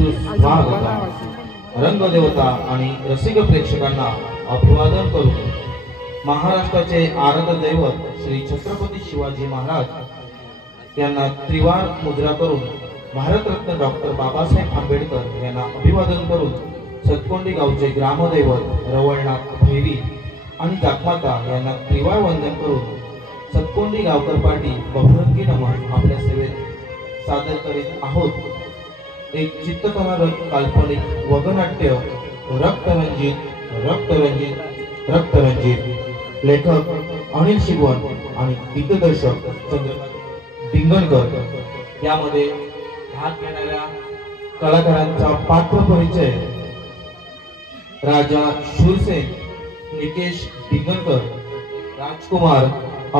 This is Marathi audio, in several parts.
सुस्वागत रंगदेवता आणि रसिक प्रेक्षकांना अभिवादन करू। महाराष्ट्राचे आराध्य दैवत श्री छत्रपती शिवाजी महाराज यांना त्रिवार मुद्रा करून भारतरत्न डॉक्टर बाबासाहेब आंबेडकर यांना अभिवादन करून सतकोंडी गावचे ग्रामदैवत रवळनाथ भैरी आणि जागमाता यांना त्रिवार वंदन करून सतकोंडी गावकर पार्टी बहुरंगी नमन आपल्या सेवेत सादर करीत आहोत। एक चित्तथरारक काल्पनिक वगनाट्य रक्तरंजित रक्तरंजित रक्तरंजित लेखक अनिल शिगवण आणि दिग्दर्शक चंद्रकांत डिंगणकर यामध्ये भाग घेणाऱ्या कलाकारांचा पात्र परिचय राजा शूरसेन निकेश डिंगणकर राजकुमार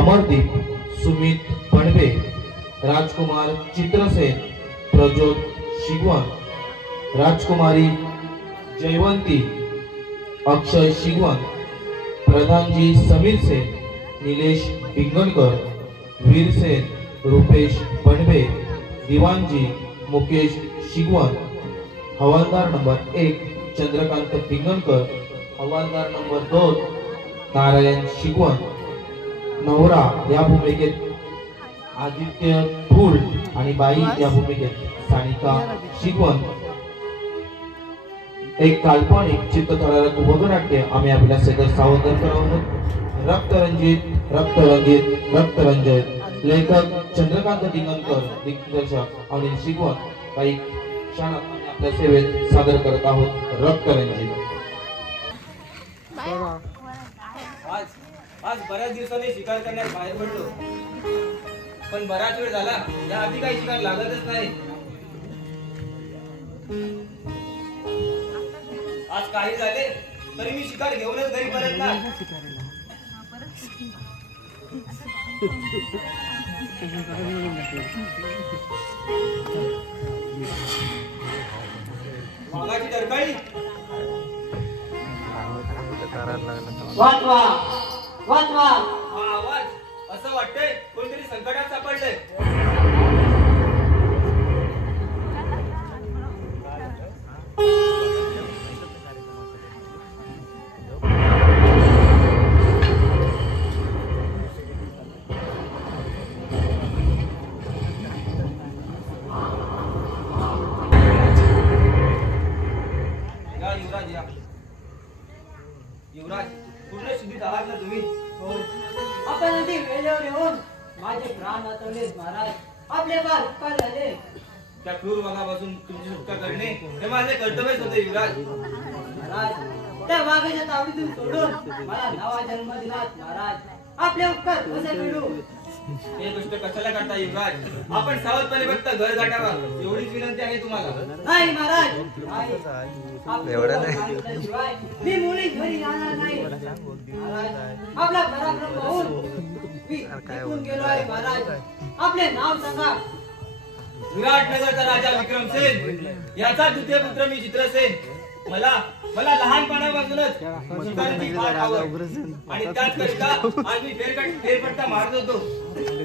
अमरदीप सुमित पणबे राजकुमार चित्रसेन प्रज्योत शिगवण राजकुमारी जयवंती अक्षय शिगवण प्रधानजी समीर सेन निलेश डिंगणकर वीरसेन रुपेश पणबे दिवानजी मुकेश शिगवण हवालदार नंबर 1 चंद्रकांत डिंगणकर हवालदार नंबर 2 नारायण शिगवण नवरा या भूमिकेत आदित्य धूळ आणि बाई या भूमिकेत सानिका शिगवण। एक काल्पनिक चित्तथरारक वगनाट्य आम्ही आपल्या सेदर सादर करत रक्तरंजित रक्तरंजित रक्तरंजित लेखक चंद्रकांत डिंगणकर दिग्दर्शक अनिल शिगवण काही क्षणात आपल्या सेवेत सादर करत आहोत रक्तरंजित। आज बऱ्याच दिवसांनी शिकार करण्यास बाहेर पडलो, पण बराच वेळ झाला या आधी काही शिकार लागतच नाही। आज काही झाले तरी मी शिकार घेऊनच घरी परतणार। वाघाची डरकाळी वाचवा वाचवा हा आवाज असं वाटतंय कोणतरी संकटात सापडलंय। या युवराज या युवराज पूर्ण शुद्धीत आहात ना तुम्ही? आपण अगदी वेळेवर येऊन माझे प्राण वाचवले महाराज, आपले फार उपकार झाले। त्या क्रूर वाघापासून तुमची सुटका करणे हे माझे कर्तव्यच होते युवराज। महाराज त्या वाघाच्या तावडीतून सोडून मला नवा जन्म दिलात महाराज, आपले उपकार कसे फेडू? हे गोष्ट कशाला करता युवराज? आपण सावधपणे फक्त घर गाठावा एवढीच विनंती आहे तुम्हाला। नाही महाराज नाही, एवढं नाही, मी मुली घरी जाणार नाही महाराज। आपला पराक्रम पाहून मी निघून गेलो आहे महाराज, आपले नाव सांगा। विराटनगरचा राजा विक्रमसेन याचा द्वितीय पुत्र मी चित्रसेन। मला लहानपणापासूनच शिकारीची फार आवड आणि त्याच करिता आज मी फेरफटका मारत होतो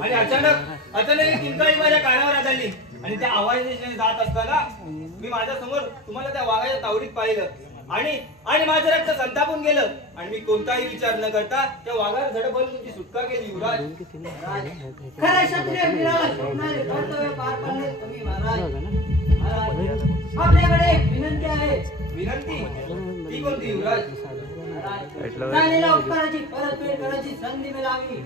आणि अचानक एक किंकाळी माझ्या कानावर आदळली आणि त्या आवाजाने जात असताना मी माझ्या समोर तुम्हाला त्या वाघाच्या तावडीत पाहिलं आणि माझं रक्त संतापून गेलं आणि मी कोणताही विचार न करता त्या वाघाला झडपून तुमची सुटका केली युवराज। खरं क्षत्रिय वीराला शोभणारे कर्तव्य पार पाडले तुम्ही महाराज। महाराज आपल्याकडे एक विनंती आहे। विनंती ती कोणती युवराज? झालेल्या उपकाराची परतफेड करायची संधी मिळावी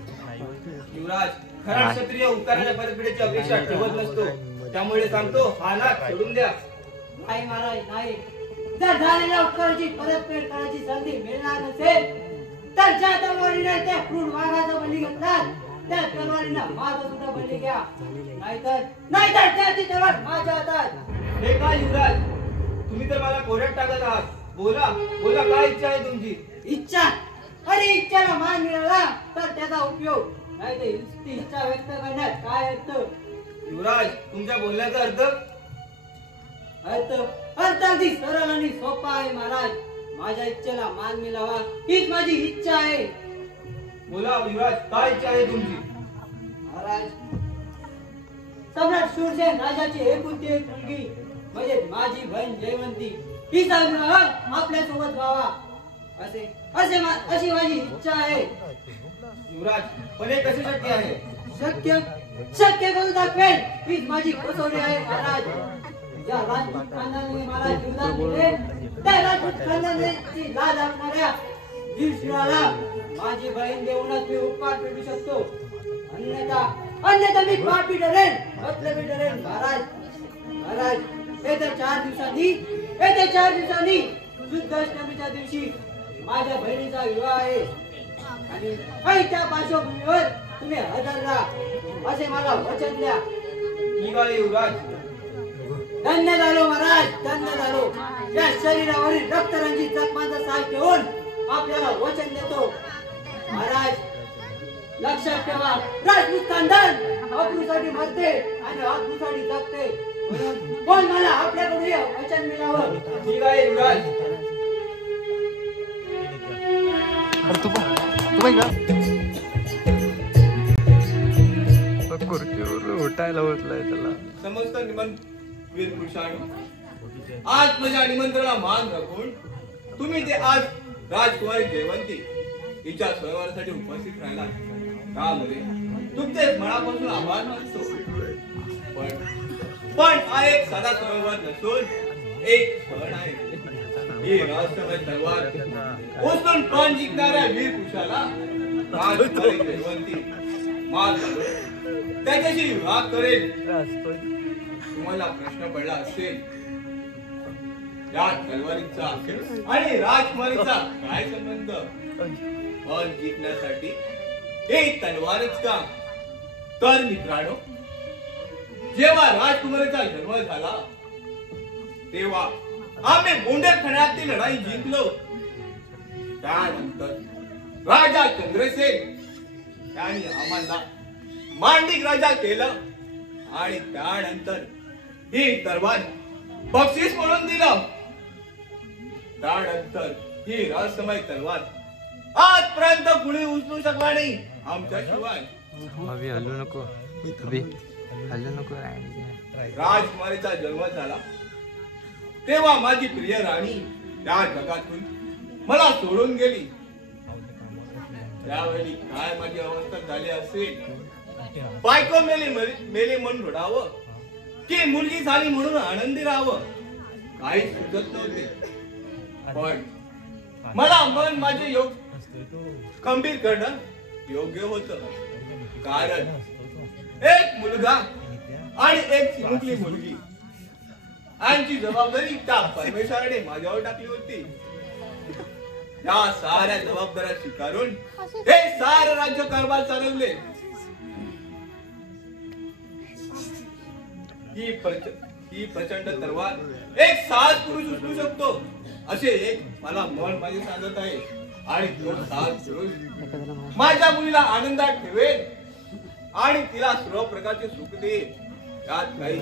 युवराज। खरा क्षत्रिय उपकाराच्या परतफेडीची अपेक्षा ठेवत नसतो, त्यामुळे सांगतो हा नाक सोडून द्या। नाही महाराज नाही, जर झालेल्या उपकाराची परतफेड करायची संधी मिळणार नसेल तर ज्या तलवारीने त्या क्रूर वाघाचा बळी घेतला त्या तलवारीनं माझा सुद्धा बळी घ्या, नाहीतर त्याची तलवार माझ्या हातात। हे काय युवराज, तुम्ही तर मला कोऱ्यात टाकत आहात। बोला काय इच्छा आहे तुमची? इच्छा? अरे इच्छाला मान मिळाला तर त्याचा उपयोग, नाही तर ती इच्छा व्यक्त करण्यात काय अर्थ? युवराज तुमच्या बोलण्याचा अर्थ अगदी सरळ आणि सोपा आहे महाराज। माझ्या इच्छेला मान मिळावा हीच माझी इच्छा आहे। बोला युवराज काय इच्छा आहे तुमची? महाराज सम्राट शूरसेन राजाची एकुलती एक मुलगी म्हणजे माझी बहीण जयवंती हिचा विवाह आपल्या सोबत व्हावा अशी माझी इच्छा आहे. युवराज, पण हे कसे शक्य आहे? शक्य करून दाखवेल हीच माझी कसोटी आहे महाराज. या राजपूत खानदानाने मला जीवदान दिले, त्या राजपूत खानदानाची लाज असणाऱ्या वीरशिवाला माझी बहीण देऊनच मी उपकार फेडू शकतो. अन्यथा मी पापी ठरेन, मतलबी ठरेन महाराज. येत्या 4 दिवसांनी शुद्ध अष्टमीच्या दिवशी माझ्या बहिणीचा विवाह आहे आणि त्या पार्श्वभूमीवर तुम्ही हजर राहा असे मला वचन द्या. ठीक आहे युवराज. धन्य झालो महाराज, धन्य झालो. या शरीरावरील रक्तरंजित जखमांचा साथ ठेवून आपल्याला वचन देतो महाराज. लक्षात ठेवा, राजपूत खानदान अब्रूसाठी मरते आणि अब्रूसाठी जगते. पण मला आपल्याकडून हे वचन मिळावं. ठीक आहे युवराज. उठायला उठलाय त्याला. समस्त वीर पुरुषांनो, आज माझ्या निमंत्रणाला मान राखून तुम्ही ते आज राजकुमारी जयवंती हिच्या स्वयंवरासाठी उपस्थित राहिला त्यामुळे तुमचे मनापासून आभार मानतो. पण हा एक साधा स्वयंवर नसून एक सण आहे. ही रहस्यमय तलवार उचलून प्राण जिंकणाऱ्या वीर पुरुषाला राजकुमारी जयवंती मार घालून त्याच्याशी विवाह करेल. तुम्हाला प्रश्न पडला असेल, या तलवारीचा आणि राजकुमारीचा काय संबंध? मन जिंकण्यासाठी हे तलवारच का? तर मित्रांनो, जेव्हा राजकुमारीचा जन्म झाला तेव्हा आम्ही बुंदेलखंडातली लढाई जिंकलो. त्यानंतर राजा चंद्रसेन यांनी आम्हाला मांडलिक राजा केलं आणि त्यानंतर ही तलवार बक्षीस म्हणून दिलं. त्यानंतर ही रहस्यमय तलवार आजपर्यंत कुणी उचलू शकला नाही आमच्याशिवाय. हलू नको, हलू नको. राजकुमारीचा जन्म झाला तेव्हा माझी प्रिय राणी त्या जगातून मला सोडून गेली. त्यावेळी काय माझी अवस्था झाली असेल? बायको मेली म्हणून रडावं की मुलगी झाली म्हणून आनंदी राहावं काहीच सुचत नव्हते. पण मला मन माझे योग खंबीर करणं योग्य होतं. कारण एक मुलगा आणि एक चिमुकली मुलगी यांची जबाबदारी त्या परमेश्वराने माझ्यावर टाकली होती. या साऱ्या जबाबदाऱ्या स्वीकारून हे सारे राज्य कारभार चालवले. ही प्रचंड तलवार एक साहस पुरुष उचलू शकतो असे एक मला मन माझे सांगत आहे. आणि तो साहस पुरुष माझ्या मुलीला आनंदात ठेवेल आणि तिला सर्व प्रकारचे सुख देईल. यात काही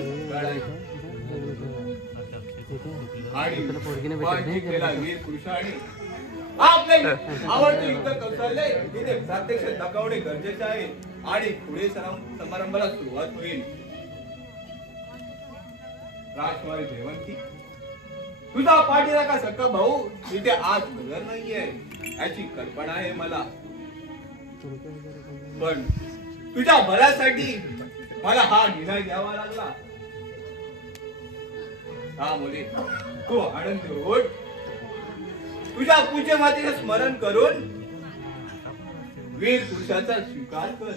आणि केला वीर पुरुषाने आपले आवडते युद्ध कौशल्य तिथे प्रत्यक्ष दाखवणे गरजेचे आहे आणि पुढे समारंभाला सुरुवात होईल. राजकुमारी जयवंती, तुझा पाठीला का सक्का भाऊ तिथे आज नजर नाहीये याची कल्पना आहे मला. पण तुझ्या भल्यासाठी मला हा निर्णय घ्यावा लागला. त्यामुळे तू आनंदी होत तुझ्या पूज्य मातेचे स्मरण करून वीर पुरुषाचा स्वीकार कर.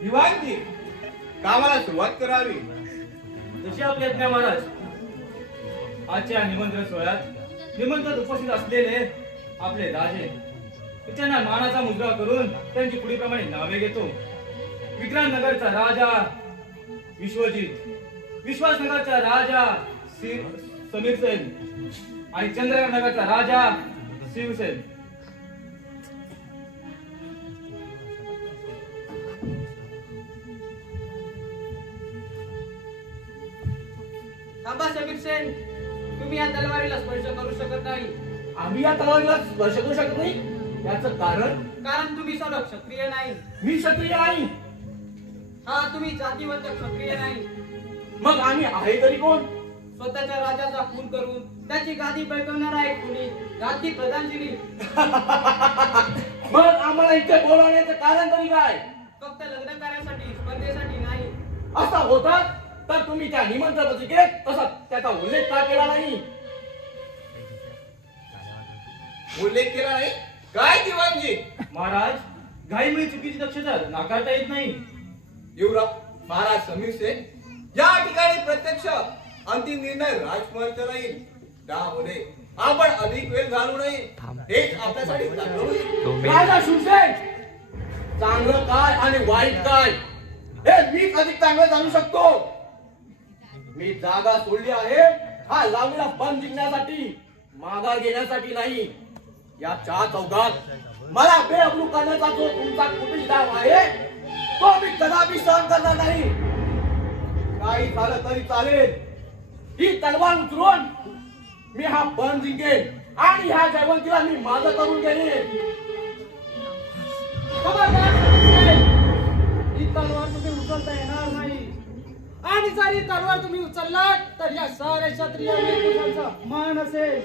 दिवाणजी, कामाला सुरुवात करावी. जशी आपली आज्ञा महाराज. आजच्या निमंत्रण सोहळ्यात निमंत्रित उपस्थित असलेले आपले राजे त्यांना मानाचा मुद्रा करून त्यांची पुढीलप्रमाणे नावे घेतो. विक्रांतनगरचा राजा विश्वजित, विश्वासनगरचा राजा समीरसेन आणि चंद्रनगरचा राजा शिवसेन. थांबा समीरसेन, तुम्ही या तलवारीला स्पर्श करू शकत नाही. आम्ही या तलवारीला स्पर्श करू शकत नाही याचं कारण तुम्ही सर्व क्षत्रिय नाही. मी क्षत्रिय नाही. हा, तुम्ही जातीवंत क्षत्रिय नाही. मग आम्ही आहे तरी कोण? स्वतःच्या राजाचा खून करून त्याची गादी बैठवणारा एक कुणी गादी प्रधानगिरी. मग आम्हाला इथे बोलावण्याचं कारण तरी काय? फक्त लग्न कार्यासाठी, स्पर्धेसाठी नाही. असा होता तर तुम्ही त्या निमंत्रण पत्रिकेत तसा त्याचा उल्लेख का केला नाही? उल्लेख केला नाही? काय दिवाणजी? महाराज, घाईमुळे चुकीची दक्षता नाकारता येत नाही. युवराज महाराज समीर सेन, या ठिकाणी प्रत्यक्ष अंतिम निर्णय राजकुमारचा राहील. त्यामुळे आपण अधिक वेळ घालवू नये. हेच आपल्यासाठी चांगलं होईल. राजा शूरसेन, चांगलं काय आणि वाईट काय हे मीच अधिक चांगलं जाणू शकतो. मी जागा सोडली आहे हा लावलेला बंद जिंकण्यासाठी, माघार घेण्यासाठी नाही. या चार चौघात मला बेअबरू करण्याचा जो तुमचा कुटिल डाव आहे तो मी कदापि सहन करणार नाही. काही झालं तरी चालेल, ही तलवार उचलून मी हा बंद जिंकेन आणि ह्या जयवंतीला मी माझं करून घेईन. ही तलवार तुम्ही उचलता येणार नाही, आणि जर ही तलवार तुम्ही उचललात तर या साऱ्या क्षत्रिय वीरांचा अपमान असेल,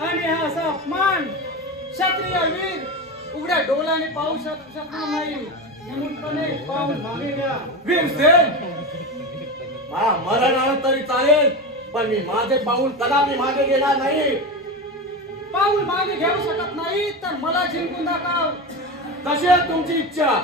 आणि हा असा अपमान क्षत्रिय वीर उघड्या डोळ्याने पाहू शकणार नाही. निमुटपणे पाऊल मागे घ्या. वीरसेन, मला मरण आलं तरी चालेल, पण मी माझे पाऊल कदापि मागे घेणार नाही. पाऊल मागे घेऊ शकत नाही तर मला जिंकून दाखव. कशी आहे तुमची इच्छा?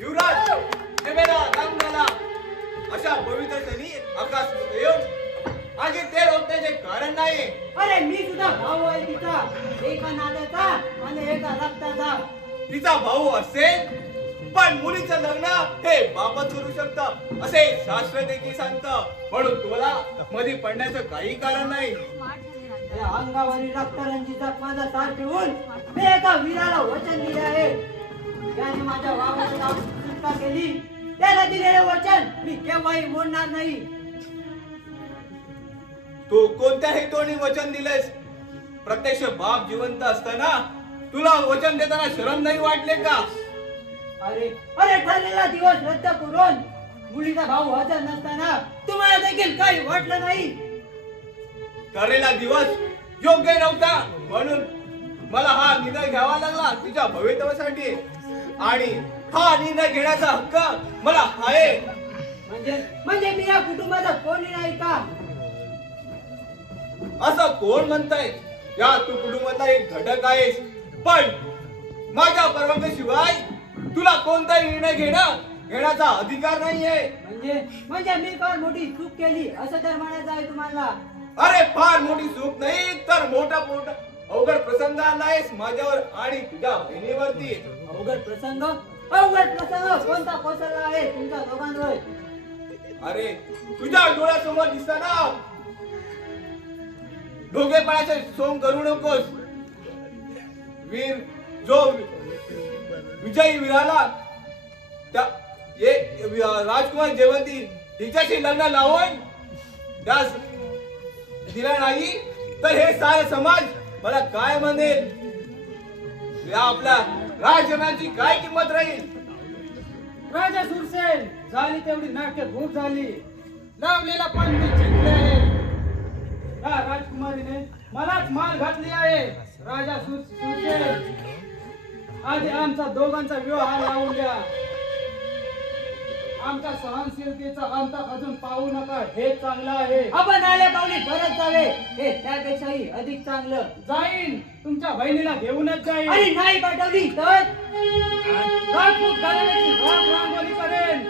युवराज, जमेला रामगाला अशा पवित्र सणी आकाश येऊन आगे तेल होण्याचे कारण नाही. अरे मी सुद्धा भाऊ आहे तिचा, एका नात्याचा आणि एका रक्ताचा. तिचा भाऊ असेल पण मुलीचं लग्न हे बापच करू शकतं असे शास्त्र देखील सांगतं. म्हणून तुम्हाला मध्ये पडण्याचं काही कारण नाही. या अंगावरील रक्तरंजीचा माझा सार ठेवून मी एका वीराला वचन दिले आहे. त्याने माझ्या वाघाची सुटका केली, त्याला दिलेले वचन मी केव्हाही मोडणार नाही. तू कोणत्याही तोंडी वचन दिलेस? प्रत्यक्ष बाप जिवंत असताना तुला वचन देताना शरम नाही वाटले का? अरे अरे ठरलेला दिवस रद्द करून मुलीचा भाऊ हजर नसताना तुम्हाला देखील काही वाटलं नाही? ठरलेला दिवस योग्य नव्हता म्हणून मला हा निर्णय घ्यावा लागला तुझ्या भवितव्यासाठी, आणि हा निर्णय घेण्याचा हक्क मला आहे. म्हणजे मी या कुटुंबाचा कोणी नाही का? असं कोण म्हणताय? या तू कुटुंबाचा एक घटक आहेस, पण माझ्या परवानगीशिवाय तुला कोणताही निर्णय घेण्याचा अधिकार नाहीये. म्हणजे मी फार मोठी चूक केली असं तर म्हणायचं आहे तुम्हाला? अरे फार मोठी चूक नाही तर मोठा अवघड प्रसंग आलायस माझ्यावर आणि तुझ्या बहिणीवरती. अवघड प्रसंग कोणता कोसळला आहे तुमच्या दोघांवर? अरे तुझ्या डोळ्यासमोर दिसताना ढोंगेपणाचे सोंग करू नकोस. वीर जो विजयी वीराला राजकुमार जयवंती हिच्याशी लग्न लावून त्यास दिला नाही तर हे सारे समाज मला काय म्हणेल? या आपल्या राजनाची काय किंमत राहील? राजा सुरसेन, झाली तेवढी नाट्य खूप झाली. लावलेला पण मी जिंकले आहे. या राजकुमारीने मलाच माल घातली आहे राजा सुरसेन, आधी आमचा दोघांचा विवाह लावून द्या. आमच्या सहनशीलतेचा अंत अजून पाहू नका, हे चांगलं आहे. आपण आल्या पावली परत जावे, हे त्यापेक्षाही अधिक चांगलं. जाईन, तुमच्या बहिणीला घेऊनच जाईन. आणि नाही पाठवली तर राजपूत घराण्याची राख रांगोळी करेन.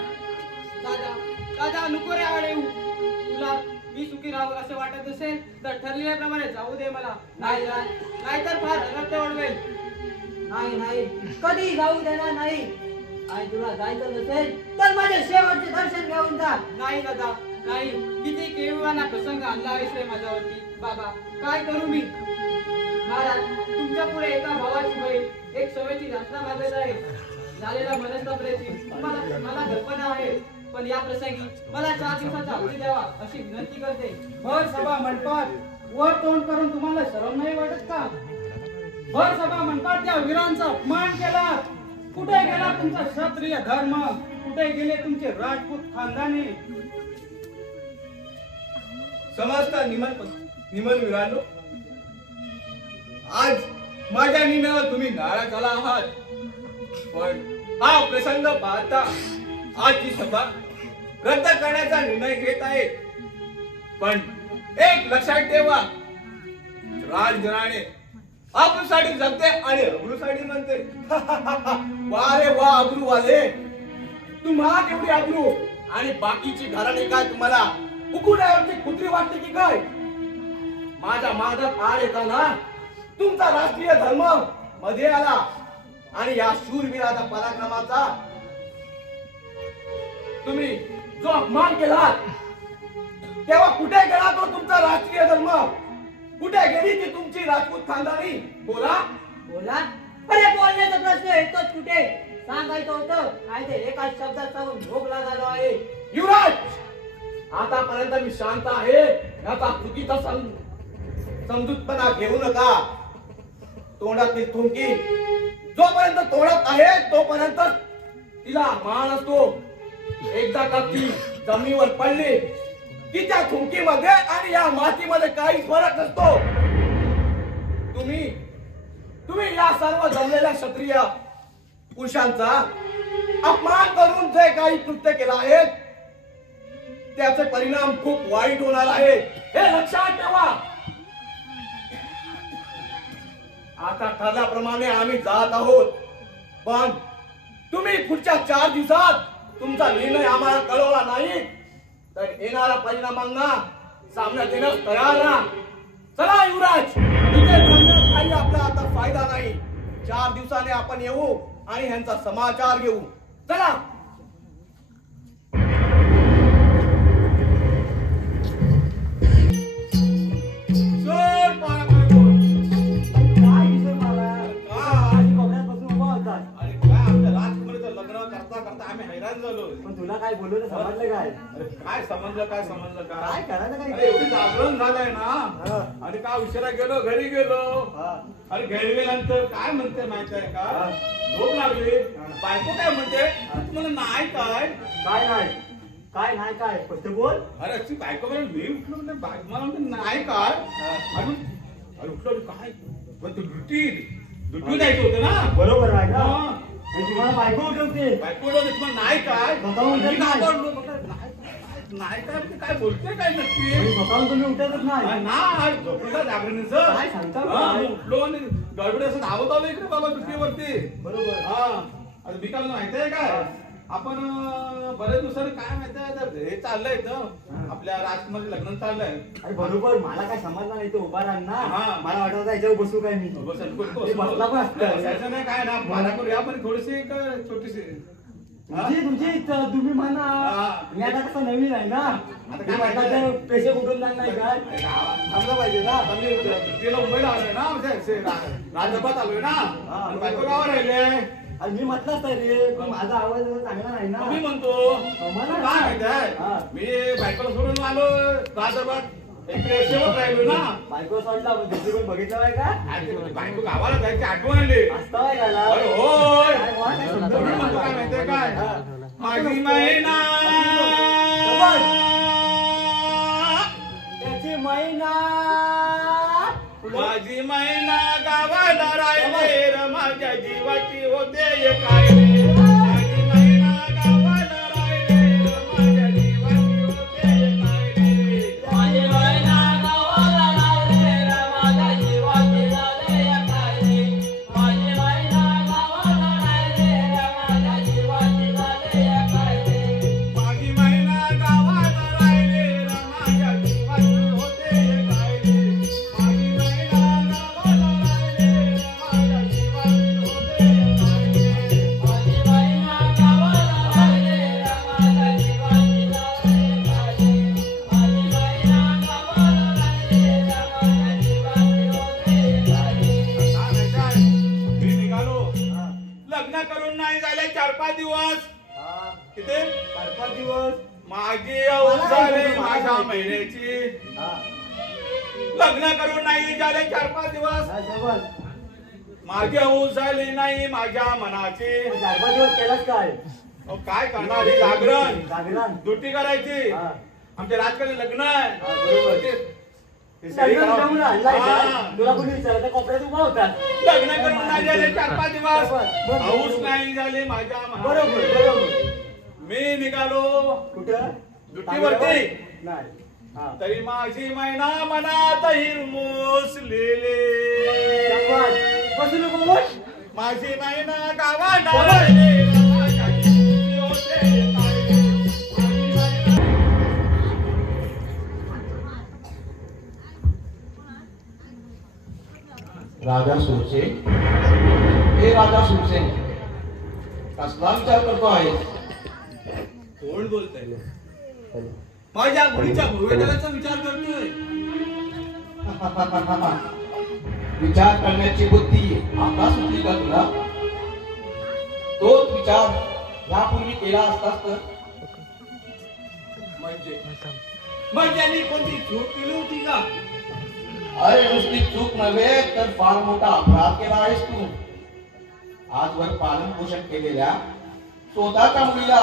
दादा नको रे आडे येऊ. तुला मी सुखी राहावं असे वाटत असेल तर ठरलेल्याप्रमाणे जाऊ दे मला. नाहीतर फार रक्त ओढवेल. नाही कधी जाऊ देणार नाही. आणि तुला जायचं नसेल तर माझे शेवटचे दर्शन घेऊन जा. नाही दादा नाही. किती केविवाना प्रसंग आणला आहेस रे माझ्यावरती. बाबा काय करू मी. महाराज तुमच्या पुढे एका भावाची बहीण एक सवयीची यातना मागत आहे. झालेल्या मनस्तापाची मला कल्पना आहे. पण या प्रसंगी मला 4 दिवसाचा अवधी द्यावा अशी विनंती करते. भर सभा मंडपात वर तोंड करून तुम्हाला शरम नाही वाटत का? भर सभा मंडपात त्या वीरांचा अपमान केला. कुठे गेला तुमचा क्षत्रिय धर्म? कुठे गेले तुमचे राजपूत खानदानी? समजता निमन विरालो, आज माझ्या निर्णयावर तुम्ही नाराज झाला आहात. पण हा प्रसंग पाहता आजची सभा रद्द करण्याचा निर्णय घेत आहे. पण एक लक्षात ठेवा, राजघराणे अब्रूसाठी जगते आणि अब्रूसाठी म्हणते. वा रे वा अब्रू वाले, तुम्हाला केवढी अब्रू आणि बाकीची घराणे काय तुम्हाला उकुड्यावरची कुत्री वाटते की काय? माझ्या मागत आड येताना तुमचा राष्ट्रीय धर्म मध्ये आला आणि या शूरवीराचा पराक्रमाचा तुम्ही जो अपमान केला तेव्हा कुठे गेला तो तुमचा राष्ट्रीय धर्म? कुठे गेली ती तुमची राजपूत खानदानी? बोला बोला. अरे बोलण्याचा प्रश्न येतोच कुठे? सांगायचं होतं काय ते एका शब्दात सांगून भोगला झालो आहे. युवराज, आतापर्यंत मी शांत आहे याचा चुकीचा समजूतपणा घेऊ नका. तोंडातील थुंकी जोपर्यंत तोडत आहे तोपर्यंत तिला मान असतो. एकदा का ती जमिनीवर पडली की त्या थुंकीमध्ये आणि या मातीमध्ये काही फरक नसतो. तुम्ही या सर्व जमलेल्या क्षत्रिय पुरुषांचा अपमान करून जे काही कृत्य केलं आहे त्याचे परिणाम खूप वाईट होणार आहे, हे लक्षात ठेवा. आता ठरल्याप्रमाणे आम्ही जात आहोत. पण तुम्ही पुढच्या 4 दिवसात तुमचा निर्णय आम्हाला कळवला नाही तर येणाऱ्या परिणामांना सामना देण्यास तयार राहा. चला युवराज, इथे थांबण्यात काही आपला आता फायदा नाही. 4 दिवसाने आपण येऊ आणि ह्यांचा समाचार घेऊ. चला. सोड पारा काढून. काय किशोर महाराज? आधी कोपऱ्यात बसून उभा होता. अरे काय आमच्या राजकुमारीचं लग्न करता करता आम्ही हैराण झालो. पण तुला काय बोलवलं समजलं काय? अरे काय समजलं काय करायचं काय? अरे एवढी जागरण झालंय ना. आणि काय उशिरा गेलो, घरी गेलो. अरे घरी गेल्यानंतर काय म्हणते माहिती आहे का? झोप लागली. बायको काय म्हणते? तुम्हाला नाही काय? काय नाही काय नाही काय फक्त बोल. अरे अशी बायको म्हणून मी उठलो म्हणजे मला म्हणते नाही काय? अरे उठलो काय? पण तू ड्युटी जायचं होतं ना. बरोबर आहे ना. हा. आणि तुम्हाला बायको उठवते. बायको उठवते, तुम्हाला नाही काय? स्वतःहून मी उठत काय नाही. बोललो? म्हटलं, नाही काय म्हणजे काय बोलते काय नक्की? स्वतःहून तुम्ही उठतच नाही. नाही झोपडीला जागरणीचं. काय सांगता हा, बा? मी उठलो आणि गडबडी असं धावत आलो इकडे बाबा ड्युटीवरती. बरोबर. हा. आता मी काय माहिती आहे काय? आपण बरेच दिवसांनी काय माहिती आहे तर हे चाललंय तर आपल्या राजकुमारी लग्न चाललंय. अरे बरोबर, मला काय समजलं नाही. तो उभा राहा ना. हा. मला वाटत याच्यावर बसू काय मी. बसला पण असतं. बसायचं नाही काय ना. मला करूया पण थोडीशी एक छोटीशी. तुम्ही म्हणा. हा. मी आता कसं नवीन आहे ना. काय आता पेशे कुठून नाही काय थांबलं पाहिजे ना. तिला मुंबईला आलोय ना म्हणजे राजपात आलोय ना. आणि बायको गावावर राहिले. आणि मी म्हटलंच तर रे, पण माझा आवाज चांगला नाही ना. मी म्हणतो मला काय माहिती आहे हा. मी बायकोला सोडून आलो राजपात एक सेवक राहिलो ना. बायको सोडला दुसरी पण बघितलं आहे का? आणि बायको गावाला जायची आठवण आली. असतं आहे का? अरे होय. काय वाट आहे? समजा मी म्हणतो काय माहितीये काय? माझी महिना त्याची महिना माझी मैना गावाला राहिले र माझ्या जीवाची होते काय रे माझी मैना गावाला राहिले र माझ्या जीवाची होते काय रे माझी मैना गावाला राहिले र माझ्या जीवाची झाले काय रे माझी मैना गावाला राहिले र माझ्या जीवाची झाले काय रे माझी मैना गावाला राहिले र माझ्या जीवाची होते काय रे माझी मैना गावाला राहिले र माझ्या जीवाची होते काय रे माझी मैना गावाला राहिले र माझ्या जीवाची झाले काय रे माझी मैना गावाला राहिले र माझ्या जीवाची होते काय रे काय काय मी निघालो लग्न करून नाही झाले 4-5 दिवस किती 4-5 दिवस माझी औस झाली माझ्या महिन्याची लग्न करून नाही झाले 4-5 दिवस माझी औस झाली नाही माझ्या मनाची 4-5 दिवस केलास काय अहो, काय करणार हे जागरण जागरण ड्युटी करायची हा. आमच्या राजकारणी लग्न आहे बरोबर. ते सगळी लग्न करावं. जमून आणलाय हा. काय? तुला कोणी विचारलं कोपऱ्यात उभा होता लग्न करून नाही झाले 4-5 दिवस बरोबर. औस नाही झाले माझ्या बरोबर मनाची बरोबर मी निघालो कुठं ड्युटीवरती नाही हा तरी माझी मैना मनात हिरमोसलेले बसू नको बोल माझी मैना गावाला राहिले माझ्या जीवाची होते काय रे. माझी मैना राजा सुरसेन, हे राजा सुरसेन, कसला विचार करतो आहेस? कोण बोलतंय माझ्या मुलीच्या भवितव्याचा विचार करतोय विचार करण्याची बुद्धी आता सुचली का तुला? तोच विचार यापूर्वी केला असतास तर म्हणजे मी कोणती चूक केली होती का अरे नुसती चूक नव्हे तर फार मोठा अपराध केला आहेस तू. आजवर पालन पोषण केलेल्या स्वतःच्या मुलीला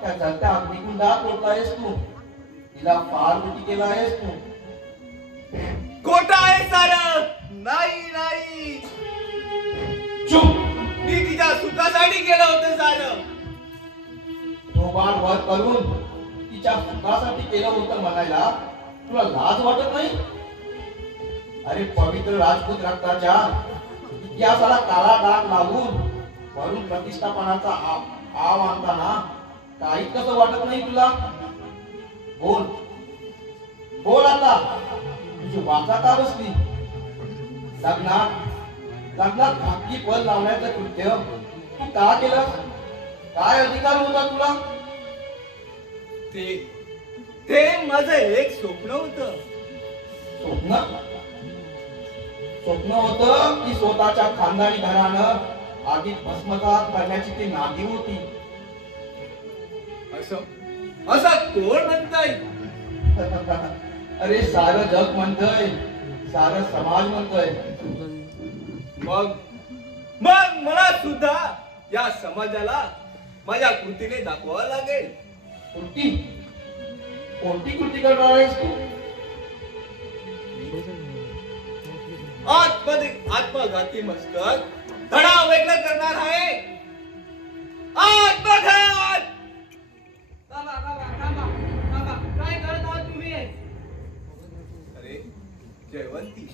त्या जळत्या अग्निकुंडात ओढलायस तू. तिला फार मोठी केला आहेस तू. खोटं आहे सारं नाही नाही चुप. मी तिच्या सुखासाठी केलं होतं सारं थोबाड वर करून तिच्या सुखासाठी केलं होतं म्हणायला तुला लाज वाटत नाही? अरे पवित्र राजपूत रक्ताच्या इतिहासाला काळा डाग लावून वरून प्रतिष्ठापनाचा आव आणताना काही कसं वाटत नाही तुला? बोल बोल आता, तुझी वाचा का बसली? लग्नात धाकटी पद लावण्याचं कृत्य तू का केलं? काय अधिकार होता तुला? ते माझं एक स्वप्न होतं स्वप्न होतं की स्वतःच्या खानदानी घरानं आधीच भस्मसात करण्याची ती नादी होती. असं कोण म्हणताय अरे सारं जग म्हणतंय, सारं समाज म्हणतोय. मग मला सुद्धा या समाजाला माझ्या कृतीने दाखवावं लागेल. कोणती कृती करणार आहेस तू? आत्मघाती मस्तक धडा वेगळं करणार आहे. आत्मघात. काय करत आहात तुम्ही? अरे जयवंती,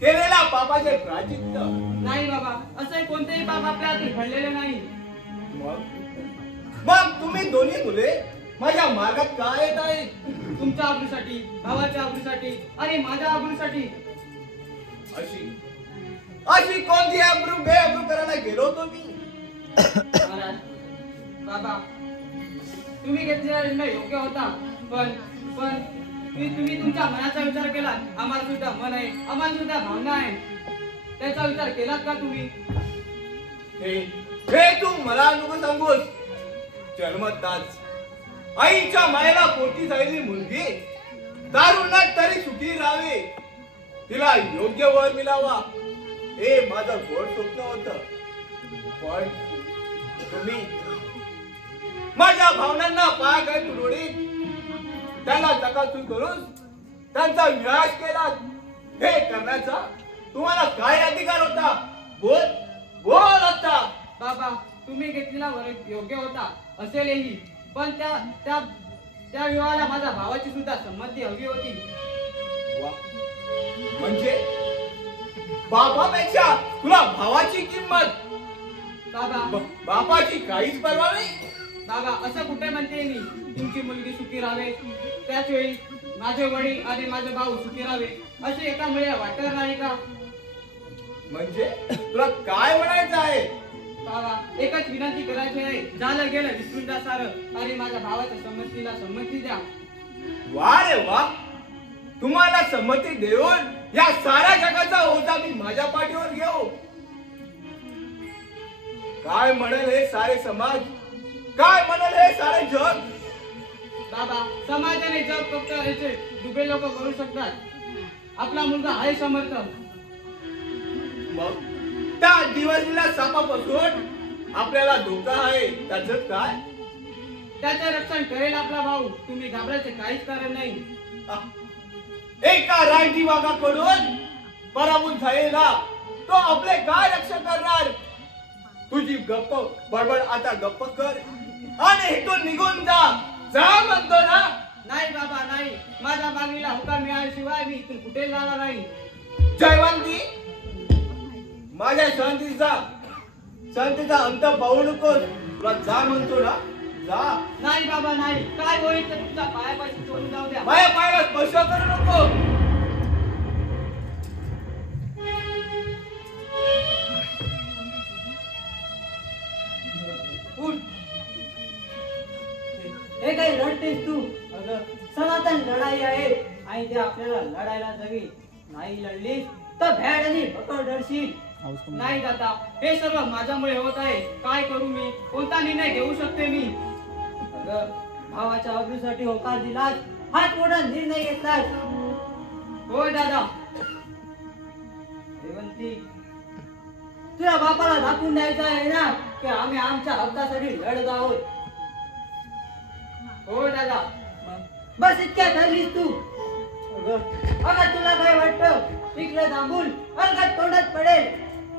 केलेल्या पापाचे प्रायचित्त. नाही बाबा, असे कोणतेही पाप आपल्या हाती घडलेले नाही. मग तुम्ही दोन्ही मुले माझ्या मार्गात काय येत आहे? तुमच्या आबरूसाठी, भावाच्या आबरूसाठी आणि माझ्या आबरूसाठी. अशी कोणती आबरू बेआबरू करायला गेलो होतो मी? महाराज, बाबा, तुम्ही घेतलेला निर्णय योग्य होता, पण तुम्ही तुमच्या मनाचा विचार केला. आम्हाला सुद्धा मन आहे, आम्हाला सुद्धा भावना आहे. त्याचा विचार केलात का तुम्ही? हे तू मला नको सांगूस. जन्मताच आईच्या मायेला पोटी झालेली मुलगी दारुणात तरी सुखी राहावी, तिला योग्य वर मिळावा, हे माझं गोड स्वप्न होतं. पण तुम्ही माझ्या भावनांना पाय काय तुडवडीत त्यांना चकाचूक करून त्यांचा विनाश केला. हे करण्याचा तुम्हाला काय अधिकार होता? बोल बोल आता. बाबा, तुम्ही घेतलेला वर्ग योग्य होता असेलही, पण त्या त्या त्या विवाहाला माझ्या भावाची सुद्धा संमती हवी होती. वा. म्हणजे बापापेक्षा तुला भावाची किंमत, बाबा बापाची काहीच पर्वा नाही. बाबा, असं कुठे म्हणते मी? तुमची मुलगी सुखी राहावे, त्याच वेळी माझे वडील आणि माझे भाऊ सुखी राहावे असे एका मुळे वाटत नाही का? म्हणजे तुला काय म्हणायचं आहे? बाबा, एकच विनंती करायची आहे. झालं गेलं विसरून जा सारं, आणि माझ्या भावाच्या संमतीला संमती द्या. वा रे वा. तुम्हाला संमती देऊन या साऱ्या जगाचा ओझा मी माझ्या पाठीवर घेऊ. काय म्हणेल हे सारे समाज, काय म्हणेल हे सारे जग? बाबा, समाजाने जग फक्त याचे दुबे लोक करू शकतात. आपला मुलगा आहे समर्थ. मग त्या दिवसला सापापासून आपल्याला धोका आहे, त्याचं काय? त्याचे रक्षण करेल आपला भाऊ. तुम्ही घाबरायचे काहीच कारण नाही. एका रायटी वाघाकडून पराभूत झालेला तो आपले काय रक्षण करणार? तुझी गप्प बडबड आता गप्प कर आणि इथून निघून जा. जा म्हणतो ना. नाही बाबा, नाही. माझ्या मागणीला होकार मिळाल्याशिवाय मी इथून कुठे जाणार नाही. जयवंती, माझ्या शांतीचा अंत पाहू नकोस. तुला जा म्हणतो ना, जा. नाही बाबा, नाही. काय होईल तर तुमच्या पायापाशी सोडून जाऊ द्या. माझ्या पायाला स्पर्श करू नको. उठ. हे काही लढतेस तू? अगं, सनातन लढाई आहे आणि ते आपल्याला लढायला हवी. नाही लढलीस तर भॅड आणि भकड डरशील. नाही दादा, हे सर्व माझ्यामुळे होत आहे. काय करू मी? कोणता निर्णय घेऊ शकते मी? अगं, भावाच्या अब्रूसाठी होकार दिलास, हाच मोठा निर्णय घेतलास. होय दादा. रेवंती, तुझ्या बापाला दाखवून द्यायचं आहे ना की आम्ही आमच्या हक्कासाठी लढत आहोत. होय दादा. बस इतक्या ठरलीस तू. अगं तुला काय वाटतं? पिकलं थांबून अलगद तोंडात पडेल.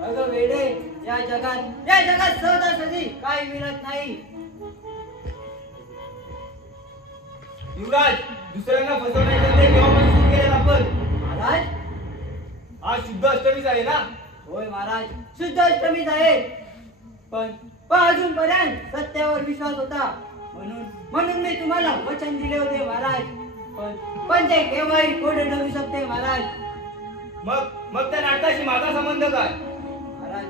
अगं वेडे, या जगात सहजासहजी काही मिळत नाही. युवराज, दुसऱ्यांना फसवण्याचे ते केव्हापासून सुरू केले आपण? महाराज, आज शुद्ध अष्टमीच आहे ना? होय महाराज, शुद्ध अष्टमीच आहे. पण अजूनपर्यंत सत्यावर विश्वास होता, म्हणून मी तुम्हाला वचन दिले होते महाराज. पण ते केव्हाही कोडे ठरू शकते महाराज. मग त्या नाटकाशी माझा संबंध काय? महाराज,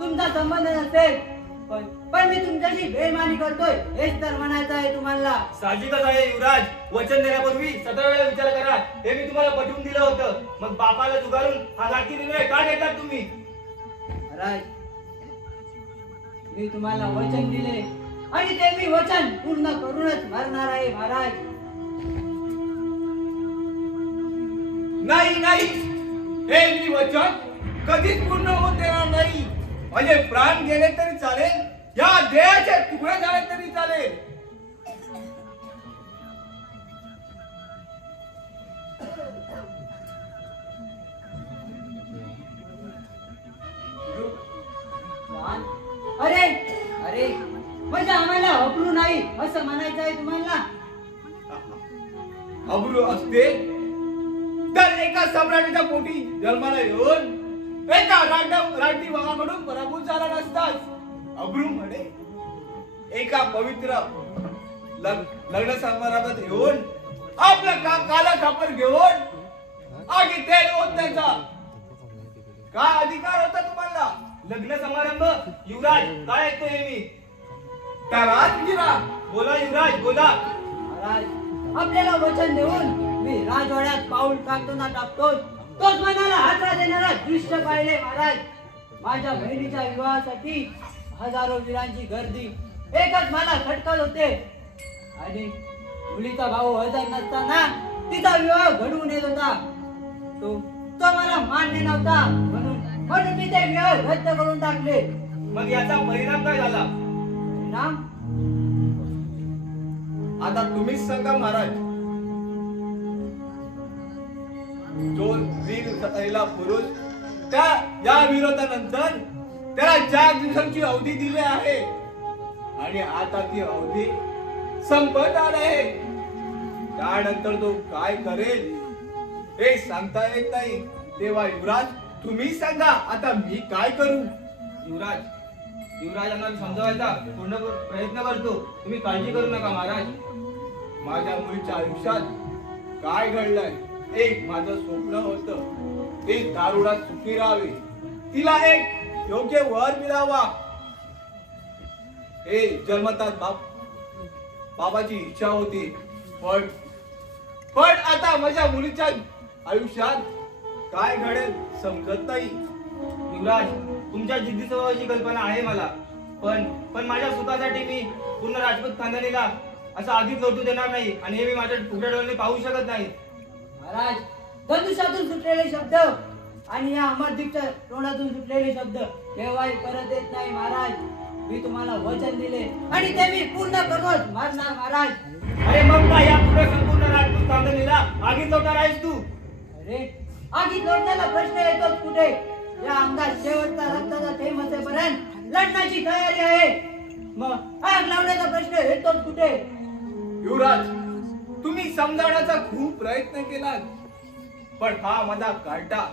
तुमचा संबंध नसेल, पण मी तुमच्याशी बेईमानी करतोय हेच तर म्हणायचं आहे तुम्हाला. साहजिकच आहे युवराज. वचन देण्यापूर्वी 17 वेळा विचार करा, हे मी तुम्हाला पटवून दिलं होतं. मग बापाला जुगारून हा नाटकी निर्णय का घेतलात तुम्ही? महाराज, मी तुम्हाला वचन दिले आणि ते मी वचन पूर्ण करूनच मरणार आहे महाराज. नाही, हे मी वचन कधीच पूर्ण होत देणार नाही. म्हणजे प्राण गेले तरी चालेल, या देहाचे तुकडे झाले तरी चालेल. अरे अरे, म्हणजे आम्हाला अब्रू नाही असं म्हणायचं आहे तुम्हाला? अब्रू असते तर एका सम्राटाच्या पोटी जन्माला येऊन एका राठी वाघाकडून पराभूत झाला नसताच. अब्रू म्हणे एका पवित्र लग्न समारंभात येऊन आपलं काला खापर घेऊन आगी तेल ओतण्याचा काय अधिकार होता तुम्हाला? लग्न समारंभ? युवराज, काय ऐकतोय हे मी? त्या राजगिरा बोला युवराज, बोला. महाराज, आपल्याला वचन देऊन मी राजवाड्यात पाऊल टाकतो ना टाकतो, तोच मनाला हातरा देणारा दृश्य पाहिले महाराज. माझ्या बहिणीच्या विवाहासाठी हजारो वीरांची गर्दी एकच मला खटकत होते आणि मुलीचा भाऊ हजर नसताना तिचा विवाह घडवून येत होता. तो मला मान्य नव्हता, म्हणून मी ते विवाह रद्द करून टाकले. मग याचा परिणाम काय झाला? परिणाम आता तुम्हीच सांगा महाराज. जो वीर सतरीला पुरुष त्या या विरोधानंतर त्याला 4 दिवसांची अवधी दिली आहे आणि आता ती अवधी संपत आली आहे. त्यानंतर तो काय करेल हे सांगता येत नाही. तेव्हा युवराज तुम्ही सांगा, आता मी काय करू? युवराजांना समजावायचा पूर्ण प्रयत्न करतो. तुम्ही काळजी करू नका महाराज. माझ्या मुलीच्या आयुष्यात काय घडलंय? एक माझं स्वप्न होतं, ती दारुडात सुखी राहावी, तिला एक योग्य वर मिळावा, हे जन्मतात बाबाची इच्छा होती. पण आता माझ्या मुलीच्या आयुष्यात काय घडेल समजत नाही. युवराज, तुमच्या जिद्दी स्वभावाची कल्पना आहे मला, पण माझ्या सुखासाठी मी पूर्ण राजपूत खानदानीला असं आधीच लोटू देणार नाही आणि हे मी माझ्या उघड्या डोळ्यांनी पाहू शकत नाही. महाराज, धनुष्यातून सुटलेले शब्द आणि या अमरदीपच्या तोंडातून सुटलेले शब्द केव्हाही परत येत नाही महाराज. मी तुम्हाला वचन दिले आणि ते मी पूर्ण करूनच मारणार महाराज. अरे मग काय या पुढे संपूर्ण राजपूत खानदानीला आगीत लोटणार आहेस तू? अरे आगीत लोटण्याला प्रश्न येतोच कुठे? या अंगात शेवटचा रक्ताचा थेंब असेपर्यंत लढण्याची तयारी आहे. मग आग लावण्याचा प्रश्न येतोच कुठे? युवराज, तुम्ही समजावण्याचा खूप प्रयत्न केला, पण हा माझा काटा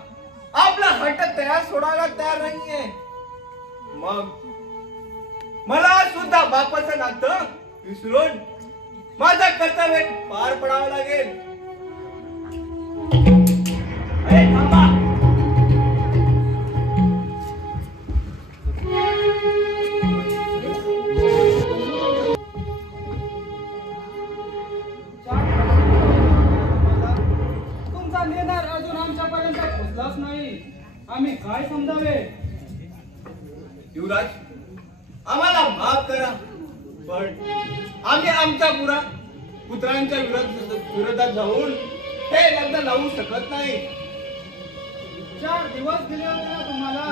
आपला हट्ट तयार सोडायला तयार नाहीये. मग मला सुद्धा बापाचं नातं विसरून माझा कर्तव्य पार पडावं लागेल. अरे थांबा. तुमचा निर्धार अजून आमच्यापर्यंत पोहोचलाच नाही. आम्ही काय समजावे? युवराज, आम्हाला माफ करा, पण आम्ही आमच्या पुत्रांच्या विरोधात जाऊन हे लग्न लावू शकत नाही. 4 दिवस दिले होते ना तुम्हाला.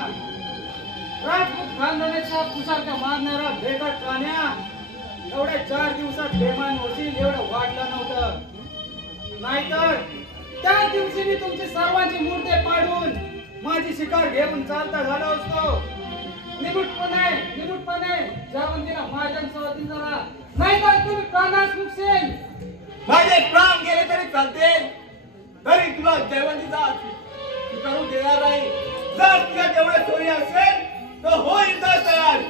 राजपूत खानदानाच्या पुसारख्या मारणारा बेगट प्राण्या एवढ्या 4 दिवसात बेमान होतील एवढं वाटलं नव्हतं. नाहीतर त्याच दिवशी मी तुमची सर्वांची मूर्ती पाडून माझी शिकार घेऊन चालता झालो असतो. निमूटपणे जावंतीला माझ्या सवतीन झाला, नाही तर तुम्ही प्राणास मुकसेल. माझे प्राण गेले तरी चालते, तरी तुला जयवंतीचा स्वीकारू देणार नाही. जर तुला तेवढे सोयी असेल तर होईल तयार.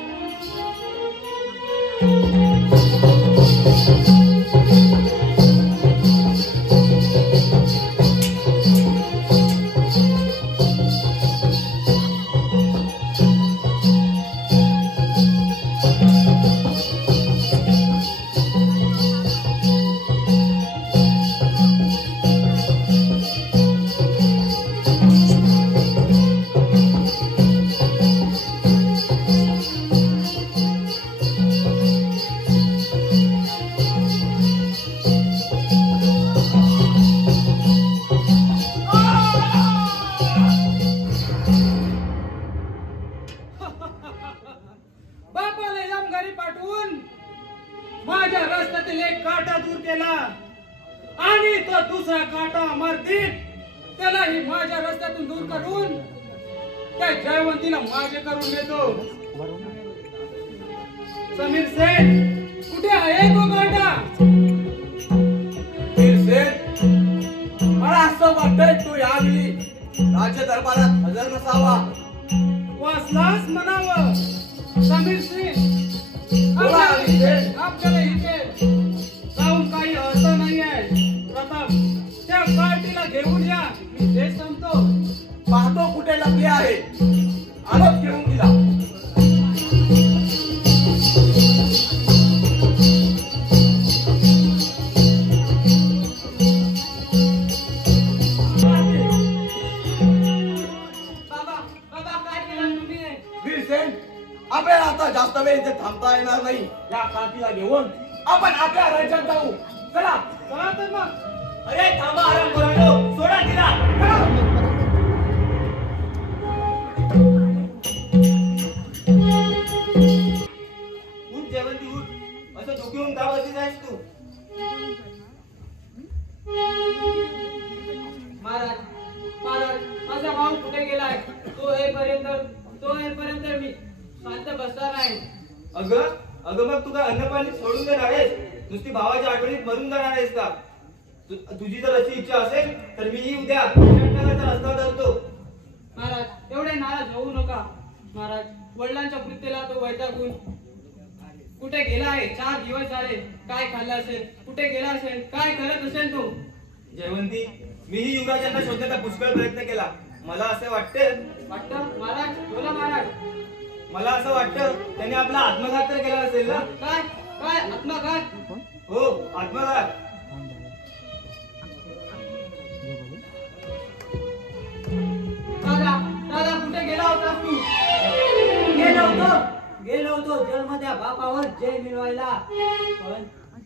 बापाला यम घरी पाठवून माझ्या रस्त्यातील एक काटा दूर केला आणि तो दुसरा काटा अमरदीप त्यालाही माझ्या रस्त्यातून दूर करून त्या जयवंतीला माझे करून देतो. समीर सेठ, कुठे आहे तो काटा? मला असं वाटतंय तू यावेळी राज्य दरबारात हजर नसावा. वाचलाच म्हणावं. समीर सिंग, आपल्याला इथे जाऊन काही अर्थ नाहीये. प्रताप, त्या पार्टीला घेऊन या, मी ते सांगतो. पाहतो कुठे लपली आहे, आलोच घेऊन तिला. आपल्याला आता जास्त वेळ इथे थांबता येणार नाही. या काठीला घेऊन आपण आपल्या राज्यात जाऊ. चला चला तर मग. अरे थांबा आराम करा, सोडा तिला. उठ जयवंती उठ, असं डोके होऊन का बसली आहेस तू? महाराज, महाराज, माझा भाऊ कुठे गेलाय? तो अगं अगं मग तू काय अन्न पाणी सोडून देणार आहेस? नुसती भावाच्या आठवणीत मरून जाणार आहेस का? तुझी जर अशी इच्छा असेल तर मीही उद्या विराटनगरचा रस्ता धरतो. महाराज एवढे नाराज होऊ नका. महाराज वडिलांच्या मृत्यूला तो वैतागून कुठे गेला आहे? 4 दिवस झाले. काय खाल्लं असेल? कुठे गेला असेल? काय करत असेल तो? जयवंती, मीही युवराजांना शोधण्याचा पुष्कळ प्रयत्न केला. मला असं वाटतं महाराज बोला महाराज. मला असं वाटतं त्याने आपला आत्मघात तर केला असेल ना? काय काय आत्मघात? हो, आत्मघात. दादा दादा कुठे गेला होतास तू? गेलो होतो जन्मत्या बापावर जय मिळवायला.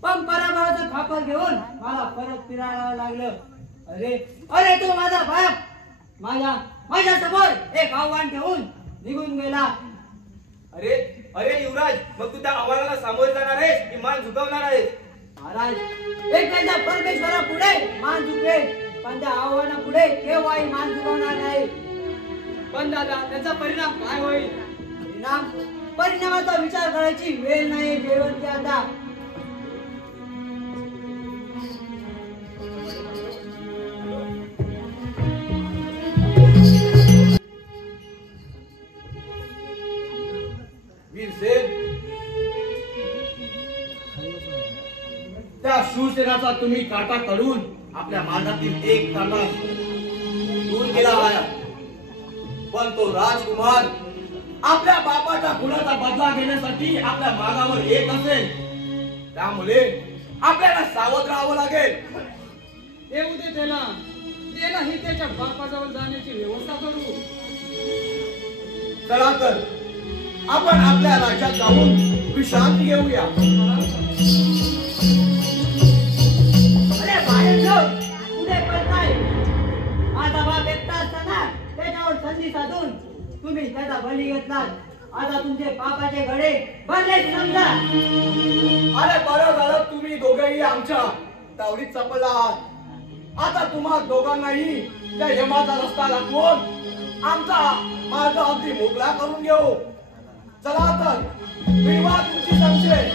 पण पराभवाचं खापर घेऊन मला परत फिरायला लागलं. अरे अरे तो माझा बाप माझ्या समोर एक आव्हान ठेवून निघून गेला. अरे अरे युवराज, मग तू त्या आव्हानाला सामोरे जाणार आहेस की मान झुकवणार आहेस? महाराज एखाद्या परमेश्वरा पुढे मान झुकवेल, पण त्या आव्हाना पुढे केव्हाही मान झुकवणार नाही. पण दादा त्याचा परिणाम काय होईल? परिणामाचा विचार करायची वेळ नाही जयवंती आता. त्या शिवसेनाचा तुम्ही काटा काढून आपल्या मानातील एक काटा दूर केला आहे. पण तो राजकुमार आपल्या बापाच्या गुणाचा बदला घेण्यासाठी आपल्या मागावर येत असेल. त्यामुळे आपल्याला सावध राहावं लागेल. येऊ दे त्याला ही त्याच्या बापाजवळ जाण्याची व्यवस्था करू. चला तर आपण आपल्या राज्यात जाऊन विश्रांती घेऊया. अरे बाहेर पुढे पळताय. माझा बाप एकटा असताना त्याच्यावर संधी साधून तुम्ही त्याचा बळी घेतलात. आता तुमचे बापाचे घडे भरले समजा. अरे बरं झालं तुम्ही दोघेही आमच्या तावडीत चपला आहात. आता तुम्हा दोघांनाही त्या यमाचा रस्ता दाखवून आमचा मार्ग अगदी मोकळा करून घेऊ. चला तर मिळवा तुमची संशय.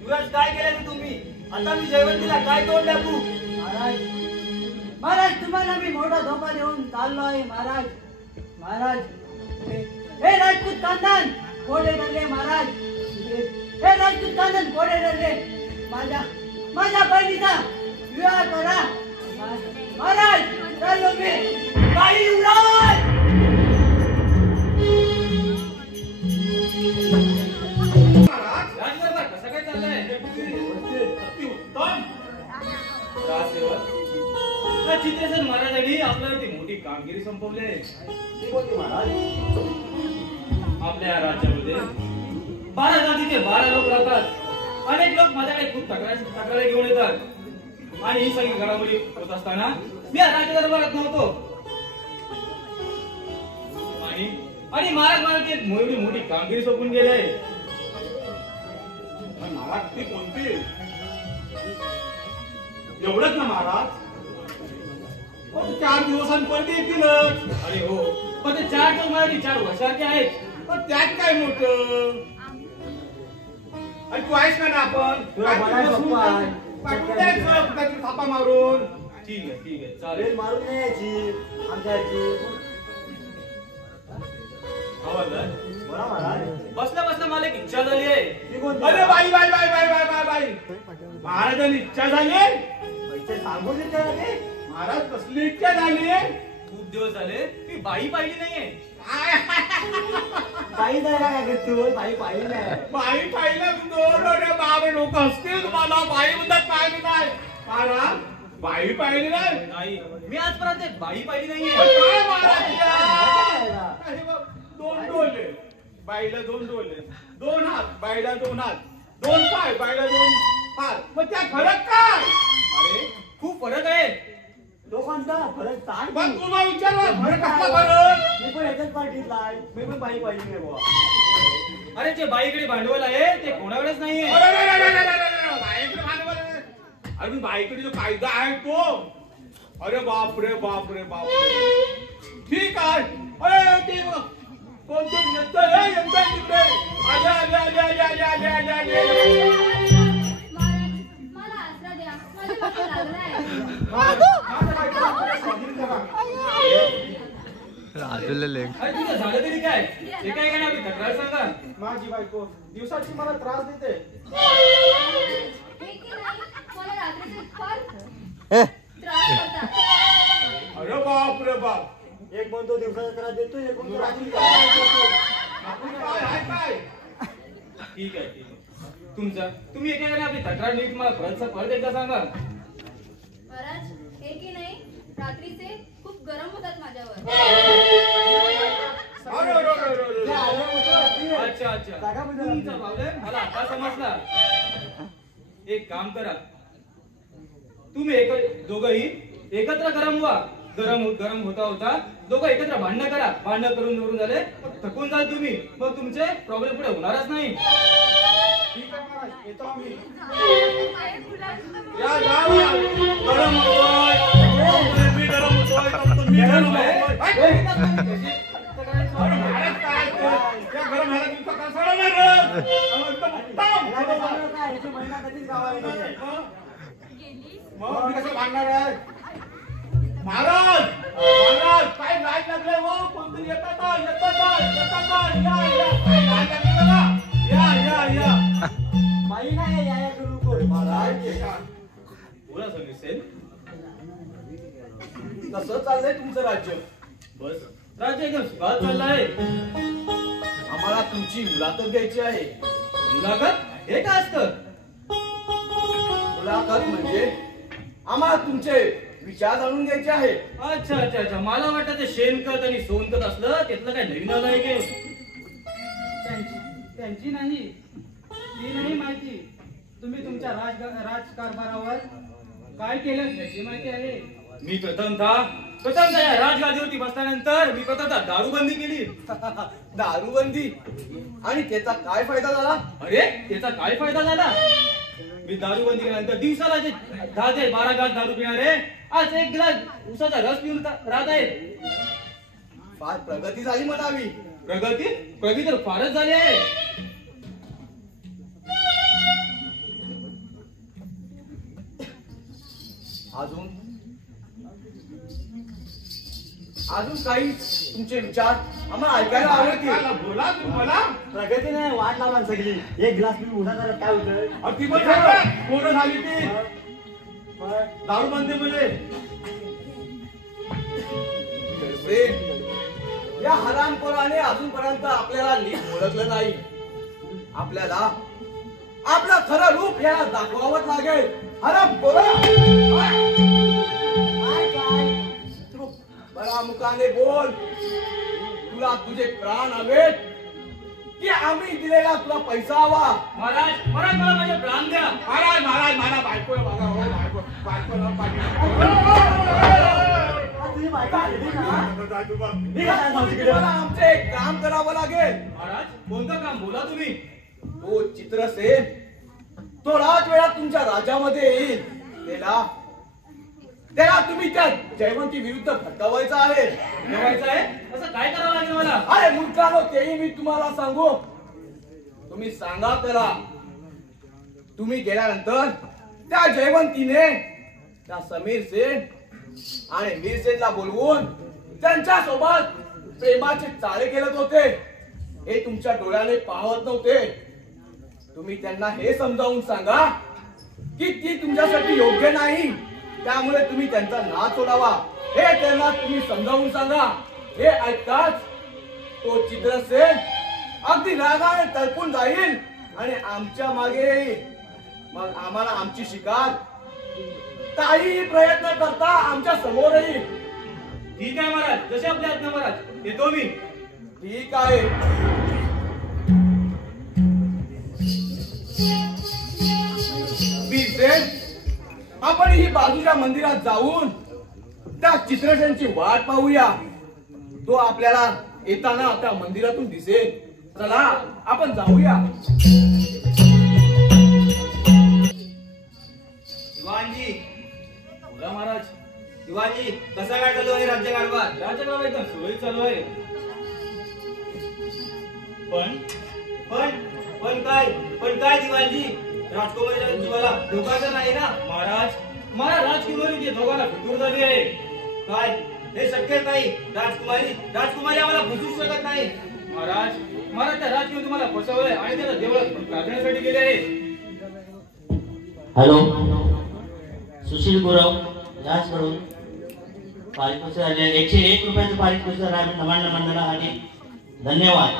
युवराज काय केलं तुम्ही? आता मी जयवंतीला काय तोंड दाखवू? महाराज तुम्हाला मी मोठा धोका देऊन चाललो आहे. महाराज हे राजपूत खानदान कोडे ठरले. महाराज हे राजपूत खानदान कोडे ठरले. माझ्या बहिणीचा विवाह करा. महाराज चाललो मी. काही युवराज कसं काय चाललंय? चित्रेसन महाराजांनी आपल्यावरती मोठी कामगिरी संपवली आहे. आपल्या राज्यामध्ये 12 जातीचे 12 लोक राहतात. अनेक लोक माझ्याकडे खूप तक्रारी घेऊन येतात आणि ही सगळी घडामोडी होत असताना मी या राज्य दरबारात नव्हतो आणि महाराज मला ती एवढी मोठी कामगिरी सोपून गेली आहे. महाराज ती कोणती? एवढंच ना महाराज? 4 दिवसांपर्यंत येतीलच. अरे हो, पण ते 4 दिवस मला 4 वर्षाचे आहेत. पण त्यात काय मोठं? आणि तू आहेस का ना? आपण पाठवून द्यायचं कुठे थापा मारून. ठीक आहे चालेल. मारून न्यायची आमच्या बसल्या मला एक इच्छा झाली आहे. अरे बाई महाराजांनी इच्छा झाली. पैसे सांगून देते. महाराज कसली इच्छा झाली? खूप दिवस झाले मी बाई पाहिली नाहीये. बाई नाही काय तू बाई पाहिली नाही बाई पाहिलं दोन रे बाबा लोक असतील तुम्हाला बाई म्हणतात पाहिली नाही महाराज बाई पाहिली नाही नाही मी आजपर्यंत एक बाई पाहिली नाहीये. काय महाराज अरे बाप, दोन डोले बाईला दोन डोले दोन हात बाईला दोन हात दोन पाय बाईला दोन हात मग त्या फरक काय अरे खूप फरक आहे. तो कोणता फरक सांग पण तुला विचारला फरक कसला फरक मी पण याच्याच पार्टीतला आहे मी पण बाई पाहिली नाही बुवा अरे जे बाईकडे भांडवल आहे ते कोणाकडेच नाहीये. अरे अरे, अरे, अरे, अरे, अरे, बाईकडे भांडवल आहे. अरे बाईकडे जो कायदा आहे तो अरे बाप रे बाप रे बाप रे. ठीक आहे अरे ते कोणते यंत्र आहे यंत्र तिकडे आले आले आले आले आले आले आले आले मला आसरा द्या माझ्या डोकं लागलाय. राजूला लेख अरे तुझं झालं तरी काय ते काय काय आपली तक्रार सांगा. माझी बायको दिवसाची मला त्रास देते. हे की नाही मला रात्रीचे फार त्रास होतात. अरे बाप रे बाप एक म्हणतो दिवसाचा त्रास देतो एक म्हणतो रात्री काय आहे काय ठीक आहे तुमचं तुम्ही एकेकाने आपली तक्रार नीट मला परत एकदा सांगा. महाराज हे की नाही रात्रीचे खूप गरम होतात माझ्यावर. अरे अरे अरे अरे अच्छा अच्छा तुमचा प्रॉब्लेम मला आता समजला. एक काम करा तुम्ही दोघंही एकत्र गरम व्हा. गरम होता होता दोघं एकत्र भांडणं करा. भांडणं करून झाले मग थकून जाल तुम्ही मग तुमचे प्रॉब्लेम पुढे होणारच नाही. ठीक आहे महाराज येतो आम्ही. या या गरम होतोय मी गरम होतोय तुम्ही गरम होतोय अरे महाराज काय त्या गरम झाला तुमचा काय सोडवणार रे एकदम उत्तम काय याची महिना कधीच गावाला गेली. मग मी कसं भांडणार आहे महाराज महाराज काय लाज लागले हो कोणतरी येतात या या काय लाज लागले बघा या या बाई नाही या करू कोण महाराज बोला समीर कसं चाललंय तुमचं राज्य? बस राज्य एकदम सुखात चाललंय. आम्हाला तुमची मुलाखत घ्यायची आहे. मुलाखत हे काय असतं? मुलाखत म्हणजे आम्हाला तुमचे विचार जाणून घ्यायचे आहे. अच्छा मला वाटतं ते शेणखत आणि सोनखत असलं त्यातलं काय नवीन आलं आहे की त्यांची नाही ती नाही माहिती. तुम्ही तुमच्या राजकारभारावर काय केलं त्याची माहिती आहे. मी प्रथमतः या राजगादीवरती बसल्यानंतर मी प्रथमतः दारूबंदी केली. दारूबंदी आणि त्याचा काय फायदा झाला? अरे त्याचा काय फायदा झाला? मी दारूबंदी केल्यानंतर दिवसाला जे 10 ते 12 ग्लास दारू पिणारे आज 1 ग्लास उसाचा रस पिऊन राहत आहेत. फार प्रगती झाली म्हणावी. प्रगती तर फारच झाली आहे. अजून काही तुमचे विचार आम्हाला ऐकायला आवडतील. बोला तुम्हाला प्रगती नाही वाट लावला सगळी. एक ग्लास मी उन्हा जरा काय होतं अति पूर्ण झाली ती दारूबंदी मध्ये. या हरामखोराने अजूनपर्यंत आपल्याला नीट ओळखलं नाही. आपल्याला आपलं खरं रूप याला दाखवावंच लागेल. हरामखोरा बरा मुखाने बोल. तुला तुझे प्राण हवेत की आम्ही दिलेला तुला पैसा हवा? महाराज मला माझे प्राण द्या. महाराज बायको बघा हो बायकोला तुझी बायको आली ना. मला आमचे एक काम करावं लागेल. महाराज कोणतं काम बोला तुम्ही. तो चित्रसेन तो राजवेळात तुमच्या राज्यामध्ये येईल. त्याला तुम्ही त्या जयवंती विरुद्ध भटकावायचं आहे. ठेवायचं आहे असं काय करावं लागेल मला? अरे मूर्खानो तेही मी तुम्हाला सांगू. तुम्ही सांगा त्याला. तुम्ही गेल्यानंतर त्या जयवंतीने त्या समीर सेन आणि मीर सेनला बोलवून त्यांच्या सोबत प्रेमाचे चाळे केले होते. हे तुमच्या डोळ्याने पाहत नव्हते. तुम्ही त्यांना हे समजावून सांगा की ती तुमच्यासाठी योग्य नाही. त्यामुळे तुम्ही त्यांचा नाद सोडावा. हे त्यांना तुम्ही समजावून सांगा. हे ऐकताच तो चित्रसेन अगदी रागाने तळपून जाईल आणि आमच्या मागे येईल. मग आम्हाला आमची शिकार काहीही प्रयत्न करता आमच्या समोर येईल. ठीक आहे महाराज, जसे आपले आज्ञा महाराज. येतो मी. ठीक आहे. वीरसेन, आपण ही बाजूच्या मंदिरात जाऊन त्या चित्रसेनची वाट पाहूया. तो आपल्याला येताना त्या मंदिरातून दिसेल. चला आपण जाऊया. दिवाणजी, बोला महाराज. दिवाणजी, कसा काय चालू आहे राज्यकारभार? राज्यकारभार एकदम सुरळीत चालू आहे. पण काय दिवाणजी? राजकुमारीच्या जीवाला धोका तर नाही ना? महाराज राजकुमारीची दोघांना फितूर झाली आहे. काय हे शक्य नाही. राजकुमारी आम्हाला फसवू शकत नाही. महाराज त्या राजकुमारी तुम्हाला फसवलंय आणि त्याला देवळात प्रार्थनेसाठी गेले आहे. हॅलो, सुशील गुरव याचकडून पारितोषिक आले. 101 रुपयाचं पारितोषिक नवांना मंडळासाठी धन्यवाद.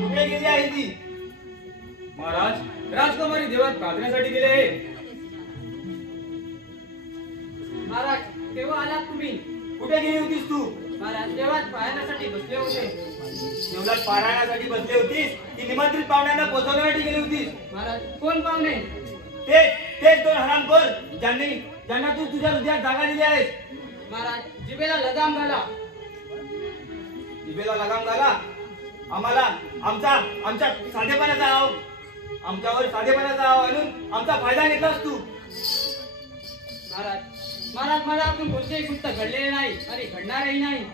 कुठे गेली आहे ती? महाराज, राजकुमारी देवळात प्रार्थनेसाठी गेले आहे. महाराज, तेव्हा आलात तुम्ही? कुठे गेली होतीस तू? महाराज, देवळात पाहण्यासाठी बसले होते. देवळात पारायणासाठी बसली होतीस की निमंत्रित पाहुण्यांना पोहोचवण्यासाठी गेली होतीस? महाराज, कोण पाहुणे? तेच दोन हरामखोर ज्यांना तू तुझ्या हृदयात जागा दिली आहेस. महाराज, जिभेला लगाम घाला. जिभेला लगाम घाला? आम्हाला आमच्या साधेपणाचा आमच्यावर साधेपणाचा आणून आमचा फायदा घेतलास तू. महाराज, मला आपण कोणतेही कृत्य घडलेले नाही आणि घडणारही नाही.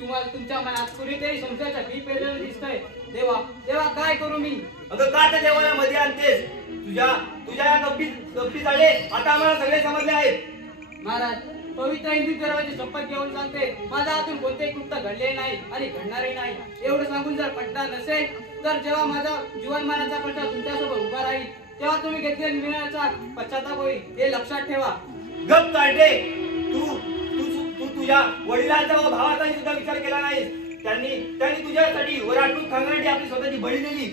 तुम्हाला तुमच्या मनात कुणीतरी संशयाचा बी पेरलेलं दिसतंय. देवा काय करू मी? अगं का त्या देवाला मध्ये आणतेस? तुझ्या या गप्पी झाले आता आम्हाला सगळे समजले आहेत. महाराज, पवित्र हिंदू धर्माची शपथ घेऊन सांगते, माझ्या हातून कोणतेही कृत्य घडले नाही आणि घडणारही नाही. एवढं सांगून जर पटणार नसेल तर जेव्हा माझा जीवनमानाचा प्रश्न तुमच्यासोबत उभा राहील तेव्हा तुम्ही घेतलेल्या निर्णयाचा पश्चाताप होईल, हे लक्षात ठेवा. गप काढले. तू तुझ्या वडिलांचा व भावाचा सुद्धा विचार केला नाहीस. त्यांनी तुझ्यासाठी वराटून खाण्यासाठी आपली स्वतःची बळी दिली.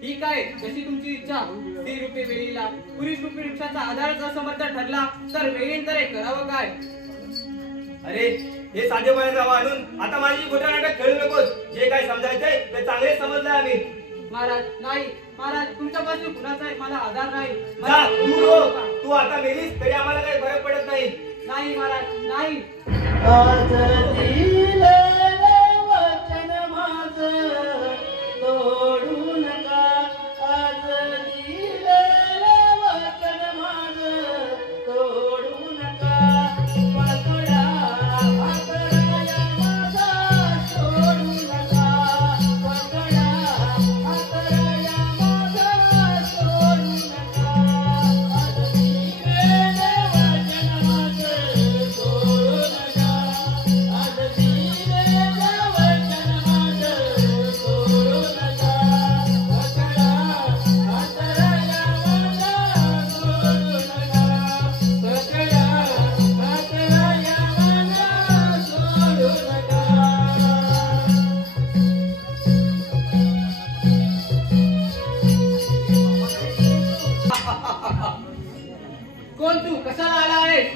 ठीक आहे, जशी तुमची इच्छा. 3 रुपये वेळीला पुरुष रुपये रिक्षाचा आधारच असमर्थ ठरला तर वेळीन तर करावं काय? अरे हे साधेपणाचा आणून आता माझी खोटा नाटक खेळू नकोस. जे काय समजायचंय ते चांगले समजलंय आम्ही. महाराज, नाही महाराज, तुमच्यापासून कुणाचा मला आधार नाही. तू आता मेलीस तरी आम्हाला काही फरक पडत नाही. नाही महाराज, नाही. आज दिलेलं वचन माझं तोडू नका. आज दिलेलं वचन माझं तोडू नका. पकडा हातराया माझा सोडू नका. पकडा हातराया माझा सोडू नका. आज दिलेलं वचन माझं तोडू नका. आज दिलेलं वचन माझं तोडू नका. पकडा हातराया माझा सोडू नका. पकडा हातराया माझा सोडू नका. कोण तू? कशाला आला आहेस?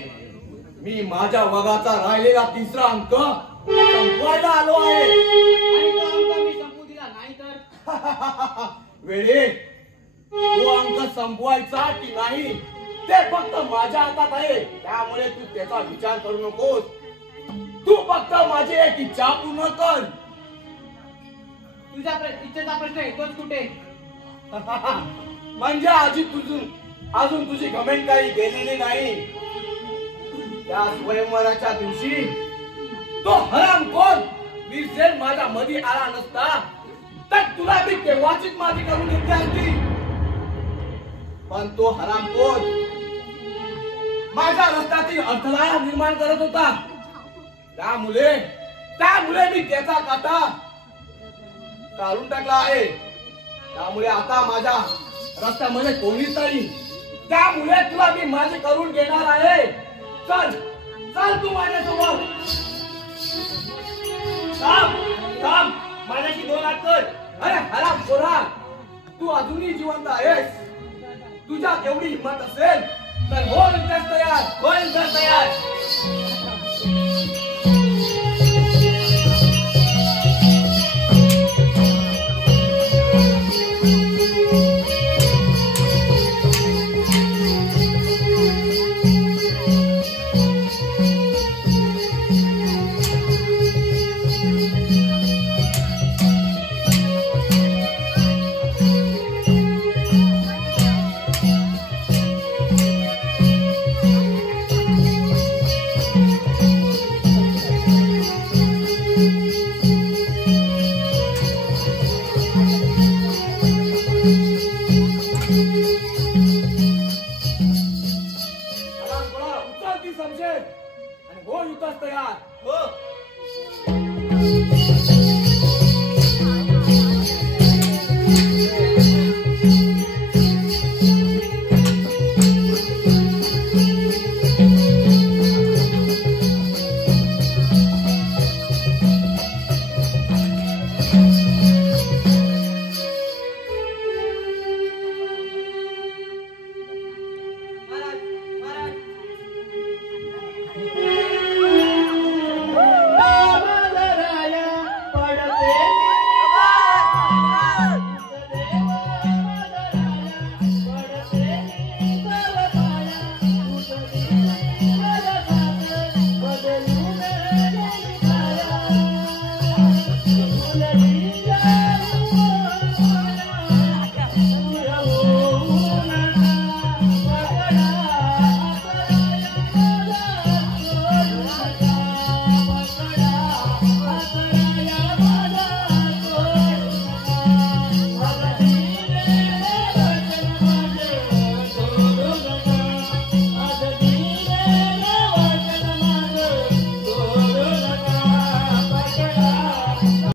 मी माझ्या वगाचा राहिलेला 3रा अंक संपवायला आलो आहे. आणि तो अंक मी संपू दिला नाही तर? वेळे, तो अंक संपवायचा की नाही ते फक्त माझ्या हातात आहे. त्यामुळे तू त्याचा विचार करू नकोस. तू फक्त माझी एक इच्छा पूर्ण कर. तुझ्या इच्छेचा प्रश्न येतोच कुठे? म्हणजे अजून तुझी घमेंट काही गेलेली नाही. त्या स्वयंवराच्या दिवशी तो हरामखोर वीरसेन माझ्या मध्ये आला नसता तर तुला मी केव्हाचीच माझी करून घेतली असती. पण तो हरामखोर माझ्या रस्त्यातील अडथळा निर्माण करत होता. त्यामुळे मी त्याचा काटा काढून टाकला आहे. त्यामुळे आता माझ्या रस्त्यामध्ये कोणीच नाही. त्यामुळे तुला मी माझे करून घेणार आहे. चल चाल तू माझ्यासोबत. थांब थांब, माझ्याशी 2 हात कर. अरे हराम खोरा, तू अजूनही जिवंत आहेस. तुझ्यात एवढी हिंमत असेल तर हो इतिहास तयार. होईल तर तयार.